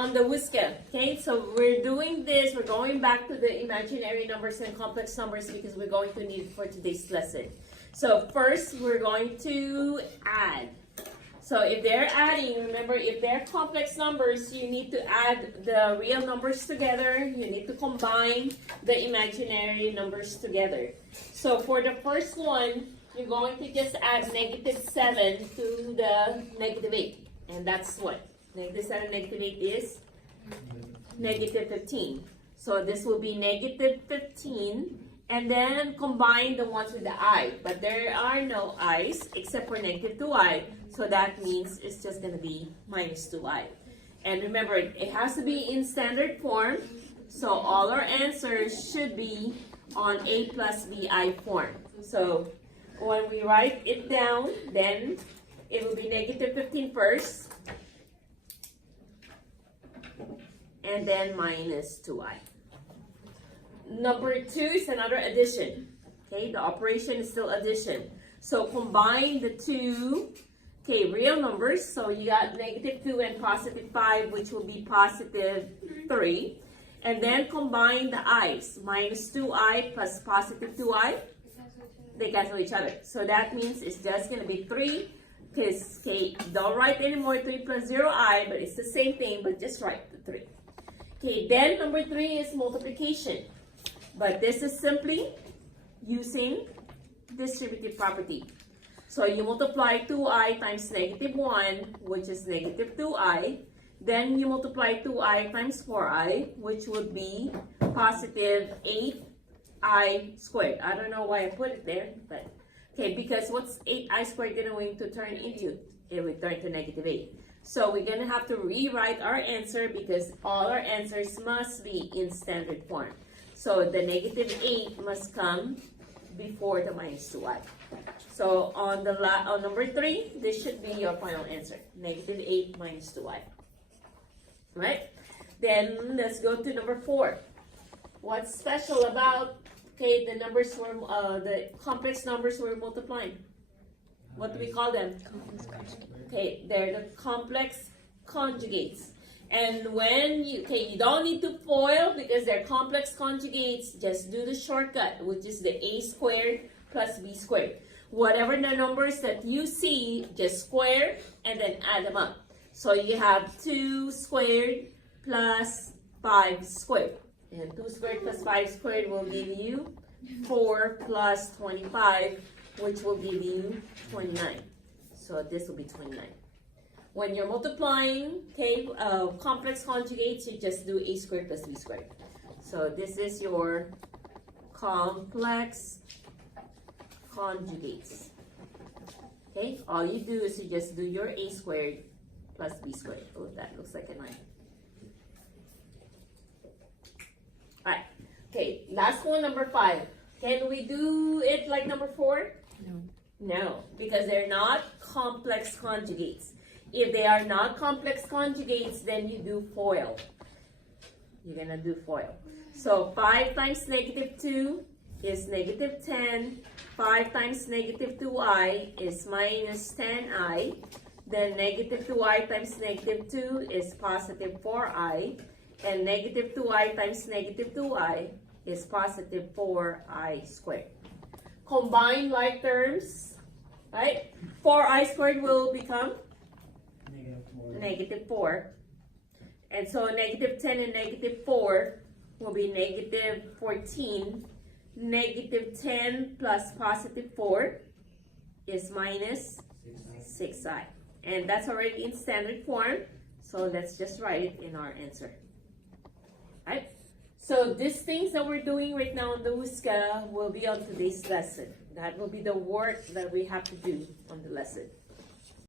on the Wooska. Okay, so we're doing this. We're going back to the imaginary numbers and complex numbers because we're going to need it for today's lesson. So first, we're going to add. So if they're adding, remember, if they're complex numbers, you need to add the real numbers together. You need to combine the imaginary numbers together. So for the first one, you're going to just add -7 to the -8. And that's what? -7, -8 is -15. So this will be -15. And then combine the ones with the I. But there are no I's except for -2i. So that means it's just going to be -2i. And remember, it has to be in standard form. So all our answers should be on A plus BI form. So when we write it down, then it will be -15 first. And then -2i. Number 2 is another addition. Okay, the operation is still addition. So combine the two, okay, real numbers. So you got -2 and +5, which will be +3. And then combine the i's. -2i plus +2i. They cancel each other. So that means it's just going to be 3. Because, okay, don't write anymore 3 plus 0i, but it's the same thing, but just write the 3. Okay, then number 3 is multiplication. But this is simply using distributive property. So you multiply 2i times -1, which is -2i. Then you multiply 2i times 4i, which would be +8i squared. I don't know why I put it there, but okay, because what's 8i squared going to turn into? It will turn to -8. So we're going to have to rewrite our answer because all our answers must be in standard form. So the -8 must come before the -2i. So on number 3, this should be your final answer. -8 -2i. Right? Then let's go to number 4. What's special about, okay, the numbers were the complex numbers we're multiplying? What do we call them? Okay, they're the complex conjugates. And when you don't need to FOIL because they're complex conjugates, just do the shortcut, which is the a squared plus b squared. Whatever the numbers that you see, just square and then add them up. So you have 2 squared plus 5 squared. And 2 squared plus 5 squared will give you 4 plus 25, which will give you 29. So this will be 29. When you're multiplying, okay, complex conjugates, you just do a squared plus b squared. So this is your complex conjugates. Okay, all you do is you just do your a squared plus b squared. Oh, that looks like a 9. Alright, okay, last one, number 5. Can we do it like number 4? No. No, because they're not complex conjugates. If they are not complex conjugates, then you do FOIL. You're going to do FOIL. So 5 times -2 is -10. 5 times -2i is -10i. Then -2i times -2 is +4i. And -2i times -2i is +4i squared. Combine like terms, right? 4i squared will become -4. And so -10 and -4 will be -14. -10 plus +4 is -6i. And that's already in standard form. So let's just write it in our answer. Right? So these things that we're doing right now on the Wooska will be on today's lesson. That will be the work that we have to do on the lesson.